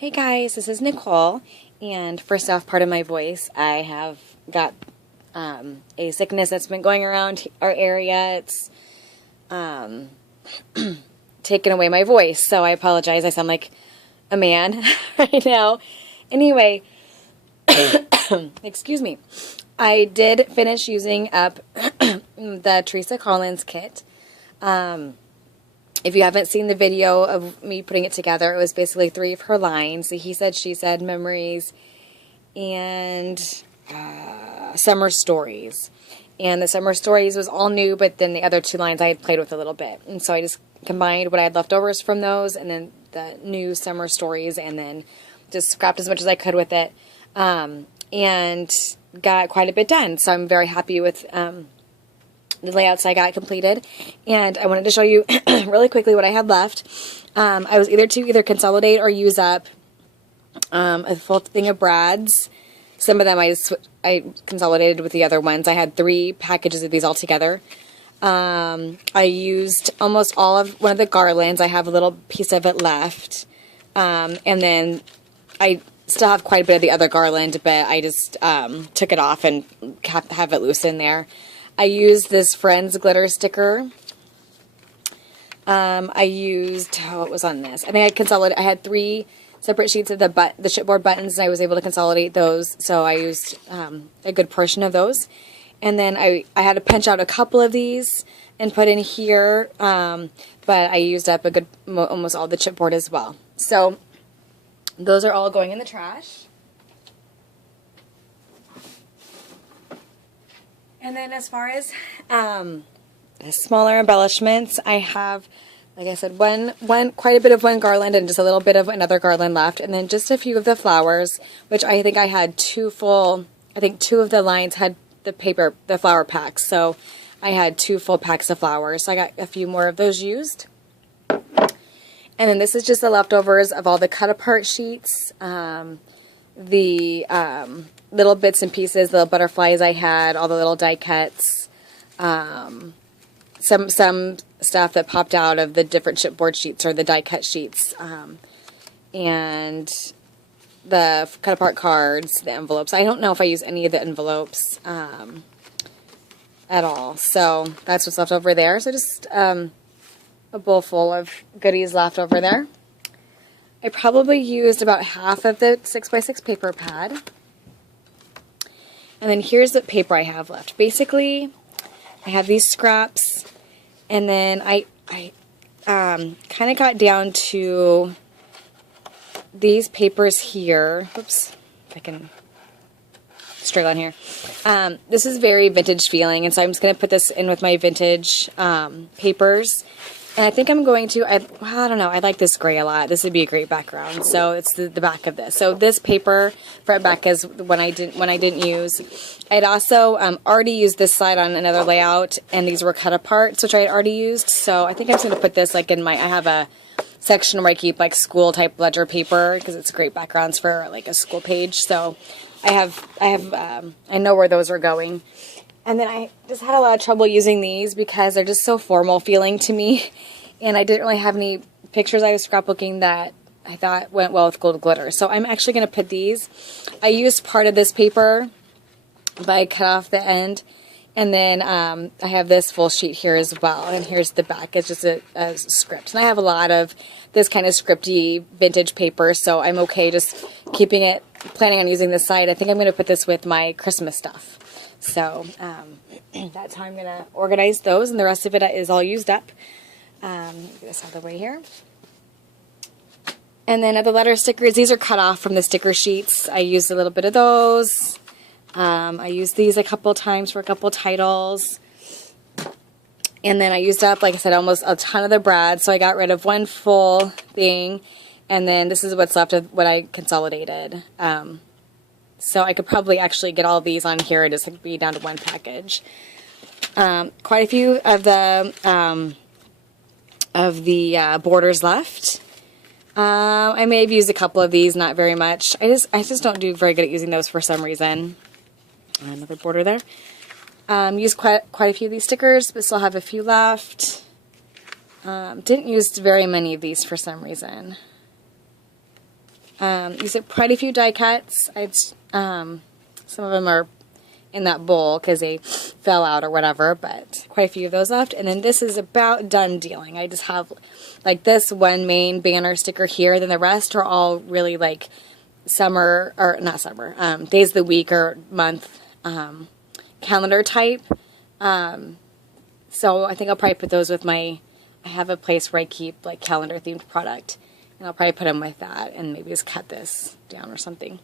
Hey guys, this is Nicole, and first off, part of my voice, I have got a sickness that's been going around our area. It's taken away my voice, so I apologize. I sound like a man right now. Anyway, excuse me. I did finish using up the Teresa Collins kit. If you haven't seen the video of me putting it together, it was basically 3 of her lines: the He Said, She Said, Memories, and Summer Stories. And the Summer Stories was all new, but then the other 2 lines I had played with a little bit. And so I just combined what I had leftovers from those and then the new Summer Stories, and then just scrapped as much as I could with it, and got quite a bit done. So I'm very happy with the layouts I got completed, and I wanted to show you really quickly what I had left. I was either consolidate or use up a full thing of Brad's. Some of them I consolidated with the other ones. I had 3 packages of these all together. I used almost all of one of the garlands. I have a little piece of it left, and then I still have quite a bit of the other garland, but I just took it off and have it loose in there. I used this Friends glitter sticker. I used, what was on this? I think I had 3 separate sheets of the chipboard buttons, and I was able to consolidate those, so I used a good portion of those. And then I had to pinch out a couple of these and put in here, but I used up almost all the chipboard as well. So those are all going in the trash. And then as far as smaller embellishments, I have, like I said, quite a bit of one garland and just a little bit of another garland left, and then just a few of the flowers, which I think I had 2 full. I think 2 of the lines had the flower packs, so I had 2 full packs of flowers. So I got a few more of those used. And then this is just the leftovers of all the cut apart sheets, the little bits and pieces, the little butterflies I had, all the little die cuts, some stuff that popped out of the different chipboard sheets or the die cut sheets, and the cut apart cards, the envelopes. I don't know if I use any of the envelopes at all, so that's what's left over there. So just a bowl full of goodies left over there. I probably used about half of the 6x6 paper pad. And then here's the paper I have left. Basically, I have these scraps, and then I kind of got down to these papers here. Oops, if I can struggle on here. This is very vintage feeling, and so I'm just going to put this in with my vintage papers. And I think I'm going to, I don't know, I like this gray a lot. This would be a great background. So it's the back of this. So this paper, front back, is one I didn't use. I'd also already used this slide on another layout, and these were cut apart, which I had already used. So I think I'm just going to put this like in I have a section where I keep like school type ledger paper, because it's great backgrounds for like a school page. So I know where those are going. And then I just had a lot of trouble using these because they're just so formal feeling to me. And I didn't really have any pictures I was scrapbooking that I thought went well with gold glitter. So I'm actually going to put these. I used part of this paper, but I cut off the end. And then I have this full sheet here as well. And here's the back. It's just a script. And I have a lot of this kind of scripty vintage paper. So I'm okay just keeping it, planning on using this side. I think I'm going to put this with my Christmas stuff. So that's how I'm going to organize those, and the rest of it is all used up. Get this out of the way here. And then the letter stickers, these are cut off from the sticker sheets. I used a little bit of those. I used these a couple times for a couple titles. And then I used up, like I said, almost a ton of the Brad, so I got rid of one full thing. And then this is what's left of what I consolidated. So I could probably actually get all these on here and just be down to one package. Quite a few of the borders left. I may have used a couple of these, not very much. I just don't do very good at using those for some reason. Another border there. Used quite a few of these stickers, but still have a few left. Didn't use very many of these for some reason. Used quite a few die cuts. Some of them are in that bowl because they fell out or whatever, but quite a few of those left. And then this is about done dealing. I just have like this one main banner sticker here, then the rest are all really like summer, or not summer, days of the week or month calendar type. So I think I'll probably put those with I have a place where I keep like calendar themed product, and I'll probably put them with that and maybe just cut this down or something.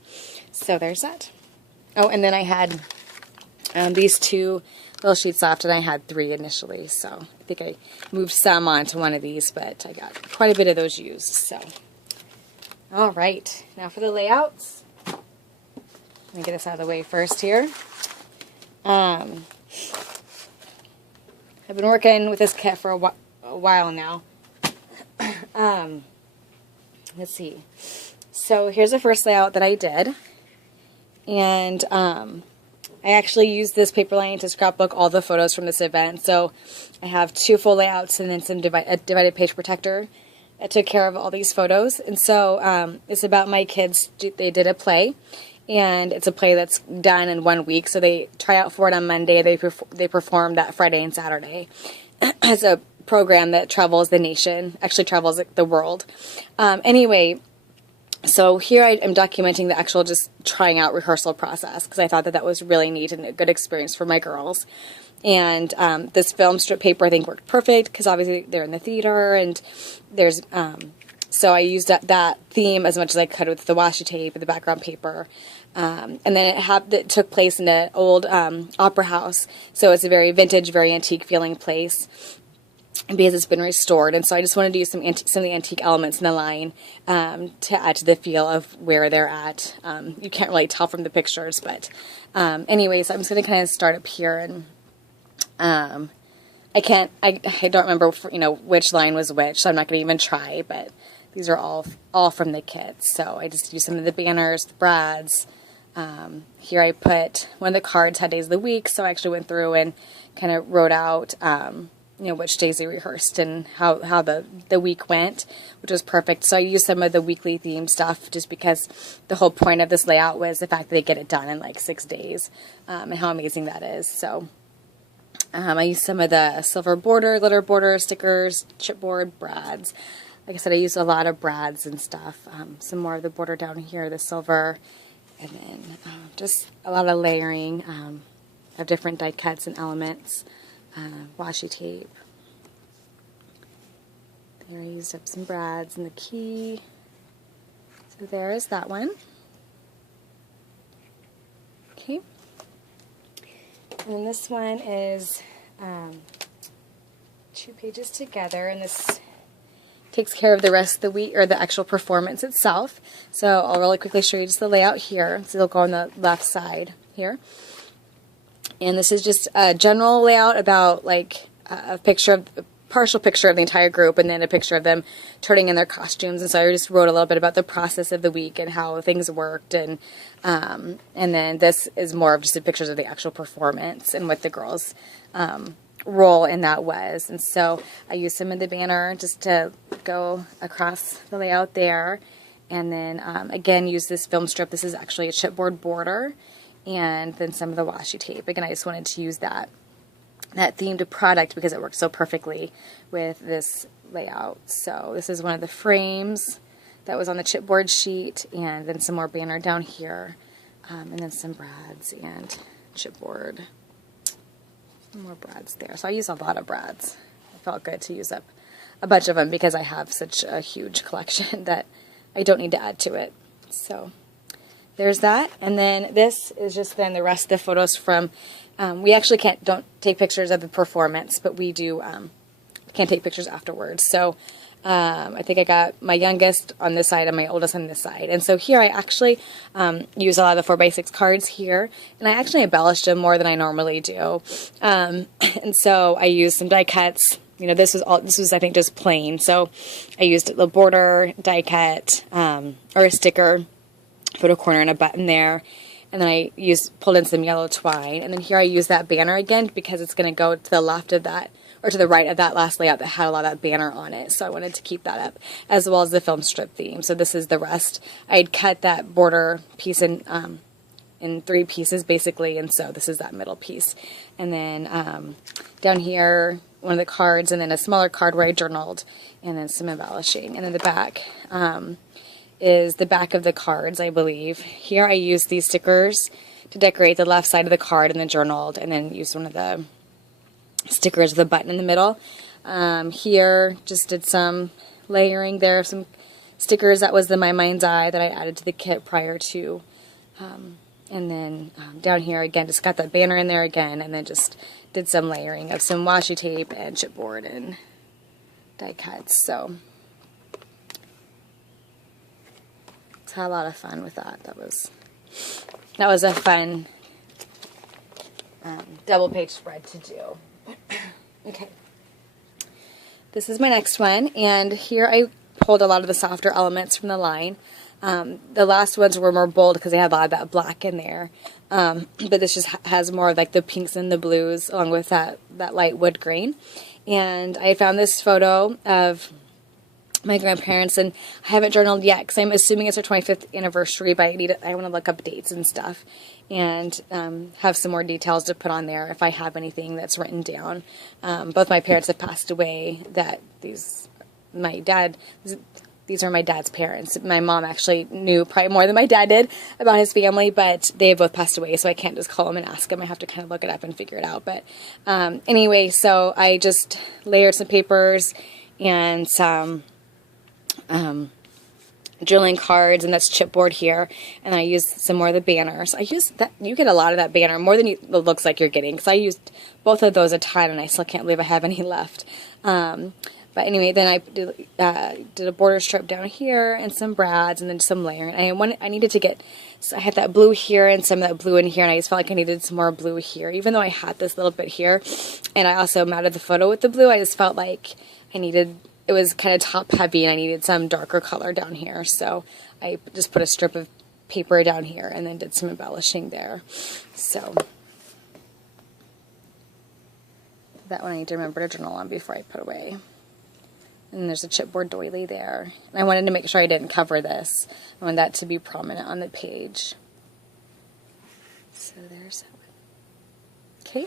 So there's that. Oh, and then I had these 2 little sheets left, and I had 3 initially, so I think I moved some onto one of these, but I got quite a bit of those used. So, all right, now for the layouts. Let me get this out of the way first here. I've been working with this kit for a while now. Let's see. So here's the first layout that I did, and I actually used this paper line to scrapbook all the photos from this event. So I have 2 full layouts and then a divided page protector that took care of all these photos. And so it's about my kids. They did a play, and it's a play that's done in 1 week. So they try out for it on Monday. They perform that Friday and Saturday. It's a program that travels the nation, actually travels the world. Anyway, so here I am documenting the actual just trying out rehearsal process, because I thought that was really neat and a good experience for my girls. And this film strip paper I think worked perfect, because obviously they're in the theater, and there's so I used that theme as much as I could with the washi tape and the background paper. And then it took place in an old opera house, so it's a very vintage, very antique feeling place, because it's been restored. And so I just wanted to use some of the antique elements in the line to add to the feel of where they're at. You can't really tell from the pictures, but anyways, I'm just going to kind of start up here, and I don't remember which line was which, so I'm not going to even try, but these are all from the kits. So I just used some of the banners, the brads. Here I put one of the cards had days of the week, so I actually went through and kind of wrote out which days they rehearsed and how the week went, which was perfect. So I used some of the weekly theme stuff just because the whole point of this layout was the fact that they get it done in like 6 days, and how amazing that is. So I used some of the silver border, glitter border, stickers, chipboard, brads. Like I said, I used a lot of brads and stuff. Some more of the border down here, the silver, and then just a lot of layering of different die cuts and elements. Washi tape. There I used up some brads and the key. So there is that one. Okay. And then this one is 2 pages together, and this takes care of the rest of the week, or the actual performance itself. So I'll really quickly show you just the layout here. So they'll go on the left side here. And this is just a general layout about like a partial picture of the entire group, and then a picture of them turning in their costumes. And so I just wrote a little bit about the process of the week and how things worked, and then this is more of just the pictures of the actual performance and what the girls' role in that was. And so I used some of the banner just to go across the layout there, and then again use this film strip. This is actually a chipboard border, and then some of the washi tape. Again, I just wanted to use that themed product because it works so perfectly with this layout. So this is one of the frames that was on the chipboard sheet, and then some more banner down here, and then some brads and chipboard. Some more brads there. So I used a lot of brads. It felt good to use up a bunch of them because I have such a huge collection that I don't need to add to it. So there's that. And then this is just then the rest of the photos from, we actually don't take pictures of the performance, but we do, can take pictures afterwards. So I think I got my youngest on this side and my oldest on this side. And so here I actually use a lot of the 4x6 cards here, and I actually embellished them more than I normally do. And so I used some die cuts. This was I think just plain. So I used the border die cut or a sticker, put a corner and a button there, and then I pulled in some yellow twine, and then here I use that banner again because it's going to go to the left of that or to the right of that last layout that had a lot of that banner on it. So I wanted to keep that up, as well as the film strip theme. So this is the rest. I'd cut that border piece in 3 pieces basically, and so this is that middle piece. And then down here, one of the cards, and then a smaller card where I journaled, and then some embellishing. And then the back is the back of the cards, I believe. Here I used these stickers to decorate the left side of the card and then journaled, and then used one of the stickers with a button in the middle. Here just did some layering there, some stickers. That was the My Mind's Eye that I added to the kit prior to. And then down here again, just got that banner in there again, and then just did some layering of some washi tape and chipboard and die cuts. So had a lot of fun with that. That was a fun double page spread to do. Okay, this is my next one, and here I pulled a lot of the softer elements from the line. The last ones were more bold because they had a lot of that black in there, but this just has more of like the pinks and the blues along with that light wood grain. And I found this photo of my grandparents, and I haven't journaled yet because I'm assuming it's our 25th anniversary, but I want to look up dates and stuff, and have some more details to put on there if I have anything that's written down. Both my parents have passed away. These are my dad's parents. My mom actually knew probably more than my dad did about his family, but they have both passed away, so I can't just call them and ask them. I have to kind of look it up and figure it out. But anyway, so I just layered some papers and some drilling cards, and that's chipboard here, and I used some more of the banners. I used that. You get a lot of that banner, more than it looks like you're getting, because I used both of those a ton, and I still can't believe I have any left. But anyway, then I did a border strip down here and some brads, and then some layering. I needed to get, so I had that blue here and some of that blue in here, and I just felt like I needed some more blue here, even though I had this little bit here. And I also matted the photo with the blue. I just felt like it was kind of top heavy, and I needed some darker color down here. So I just put a strip of paper down here and then did some embellishing there. So that one I need to remember to journal on before I put away. And there's a chipboard doily there. And I wanted to make sure I didn't cover this. I wanted that to be prominent on the page. So there's that one. Okay.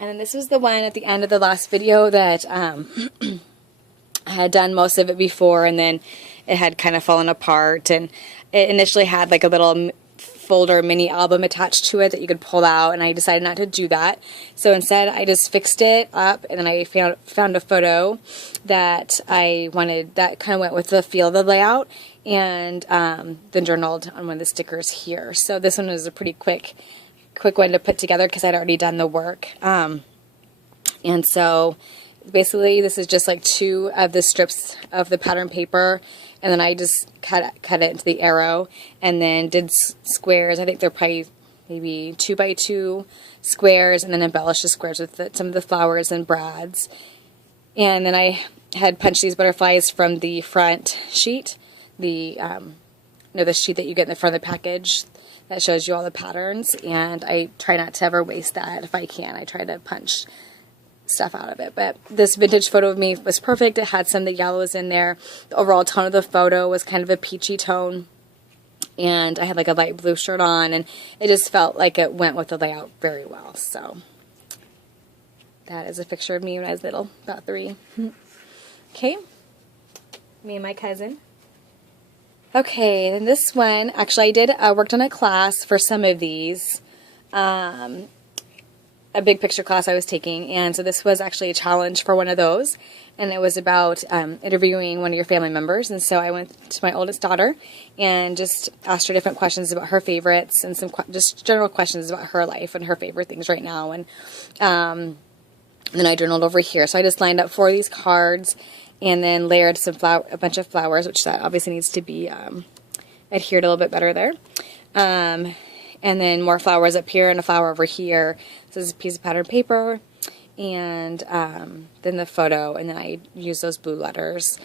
And then this was the one at the end of the last video that I had done most of it before, and then it had kind of fallen apart. And it initially had like a little folder mini album attached to it that you could pull out, and I decided not to do that. So instead I just fixed it up, and then I found a photo that I wanted that kind of went with the feel of the layout, and then journaled on one of the stickers here. So this one was a pretty quick one to put together because I'd already done the work. And so basically this is just like 2 of the strips of the pattern paper, and then I just cut it into the arrow, and then did squares. I think they're probably maybe 2 by 2 squares, and then embellished the squares with some of the flowers and brads. And then I had punched these butterflies from the front sheet, the sheet that you get in the front of the package that shows you all the patterns, and I try not to ever waste that if I can. I try to punch stuff out of it. But this vintage photo of me was perfect. It had some of the yellows in there. The overall tone of the photo was kind of a peachy tone, and I had like a light blue shirt on, and it just felt like it went with the layout very well. So that is a picture of me when I was little, about 3. Okay, me and my cousin. Okay, then this one, actually I worked on a class for some of these, a big picture class I was taking, and so this was actually a challenge for one of those, and it was about interviewing one of your family members. And so I went to my oldest daughter and just asked her different questions about her favorites, and some just general questions about her life and her favorite things right now. And then I journaled over here. So I just lined up 4 of these cards, and then layered a bunch of flowers, which that obviously needs to be adhered a little bit better there. And then more flowers up here and a flower over here. So this is a piece of pattern paper, and then the photo, and then I use those blue letters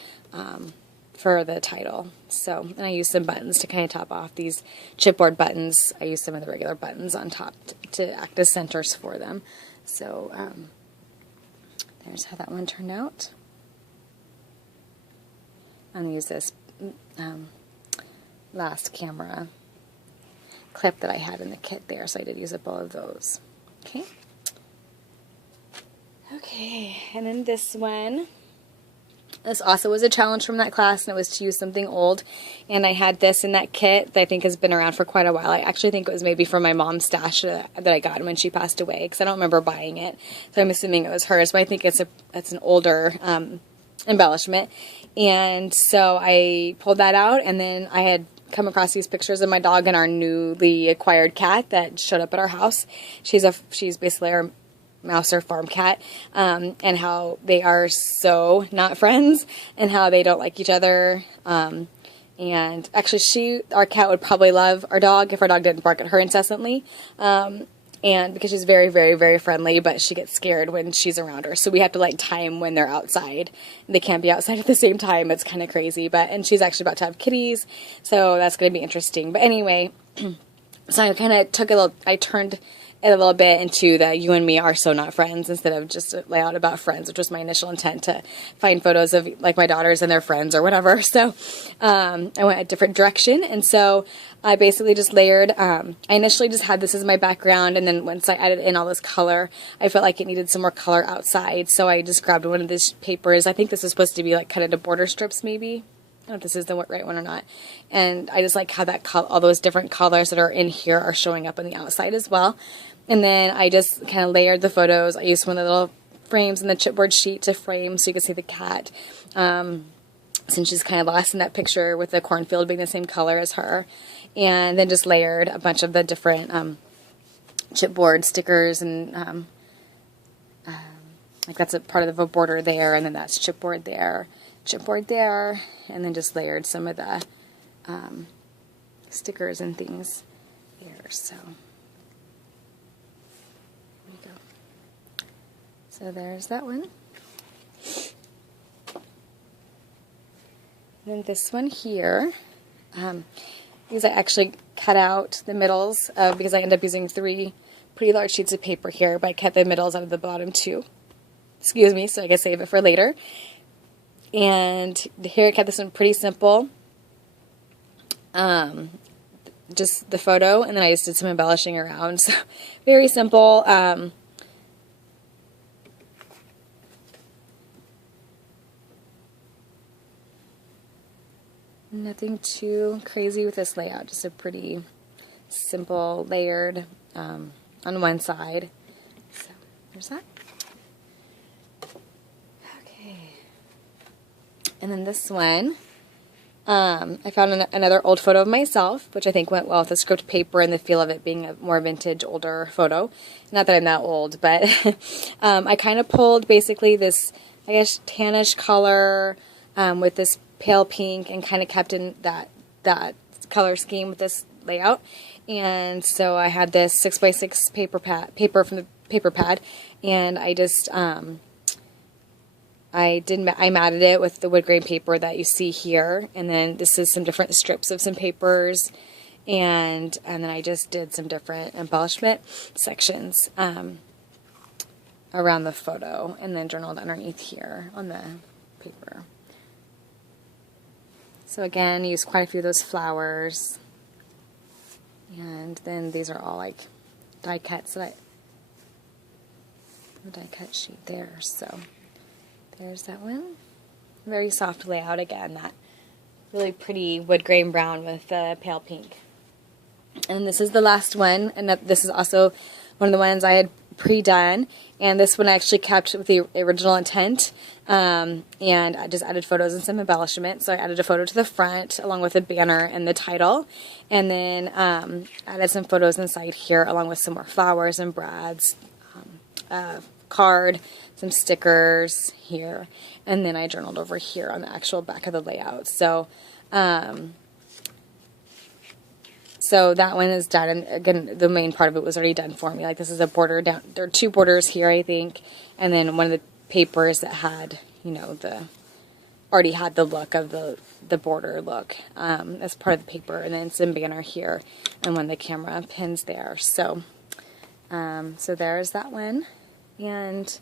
for the title. So, and I used some buttons to kind of top off these chipboard buttons. I used some of the regular buttons on top to act as centers for them. So, there's how that one turned out. I'm going to use this last camera clip that I had in the kit there, so I did use up all of those. Okay. Okay, and then this one. This also was a challenge from that class, and it was to use something old. And I had this in that kit that I think has been around for quite a while. I actually think it was maybe from my mom's stash that I got when she passed away, because I don't remember buying it. So I'm assuming it was hers, but I think it's an older embellishment. And so I pulled that out, and then I had come across these pictures of my dog and our newly acquired cat that showed up at our house. She's basically our mouse or farm cat, and how they are so not friends, and how they don't like each other. And actually, our cat would probably love our dog if our dog didn't bark at her incessantly. And because she's very, very, very friendly, but she gets scared when she's around her. So we have to like time when they're outside. They can't be outside at the same time. It's kind of crazy. And she's actually about to have kitties, so that's going to be interesting. But anyway, so I kind of I turned it a little bit into the you and me are so not friends, instead of just a layout about friends, which was my initial intent, to find photos of like my daughters and their friends or whatever. So I went a different direction, and so I basically just layered. I initially just had this as my background, and then once I added in all this color, I felt like it needed some more color outside, so I just grabbed one of these papers. I think this is supposed to be like cut into border strips, maybe. I don't know if this is the right one or not. And I just like how all those different colors that are in here are showing up on the outside as well. And then I just kind of layered the photos. I used one of the little frames in the chipboard sheet to frame so you could see the cat, since she's kind of lost in that picture with the cornfield being the same color as her. And then just layered a bunch of the different chipboard stickers, and like that's a part of the border there, and then that's chipboard there, and then just layered some of the stickers and things there. So there we go. So there's that one. And then this one here, these I actually cut out the middles because I end up using 3 pretty large sheets of paper here, but I cut the middles out of the bottom too. Excuse me, so I can save it for later. And here I cut this one pretty simple. Just the photo, and then I just did some embellishing around. So very simple. Nothing too crazy with this layout, just a pretty simple layered on one side. So there's that. Okay. And then this one, I found another old photo of myself, which I think went well with the script paper and the feel of it being a more vintage, older photo. Not that I'm that old, but I kind of pulled basically this, I guess, tannish color with this pale pink, and kind of kept in that color scheme with this layout. And so I had this 6x6 paper from the paper pad, and I just I matted it with the wood grain paper that you see here, and then this is some different strips of some papers, and then I just did some different embellishment sections around the photo, and then journaled underneath here on the paper. So again, use quite a few of those flowers, and then these are all like die cuts that die cut sheet there. So there's that one. Very soft layout again, that really pretty wood grain brown with pale pink. And this is the last one, and this is also one of the ones I had pre-done, and this one I actually kept with the original intent, and I just added photos and some embellishment. So I added a photo to the front along with a banner and the title, and then added some photos inside here along with some more flowers and brads, card, some stickers here, and then I journaled over here on the actual back of the layout. So so that one is done, and again, the main part of it was already done for me. Like, this is a border down, there are 2 borders here, I think, and then one of the papers that had, you know, the already had the look of the border look as part of the paper, and then some banner here and one of the camera pins there. So so there's that one, and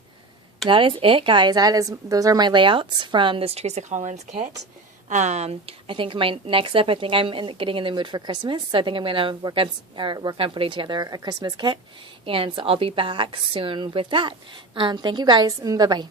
that is it, guys. Those are my layouts from this Teresa Collins kit. I think my next step, I think I'm getting in the mood for Christmas, so I think I'm going to work on putting together a Christmas kit, and so I'll be back soon with that. Thank you, guys. Bye-bye.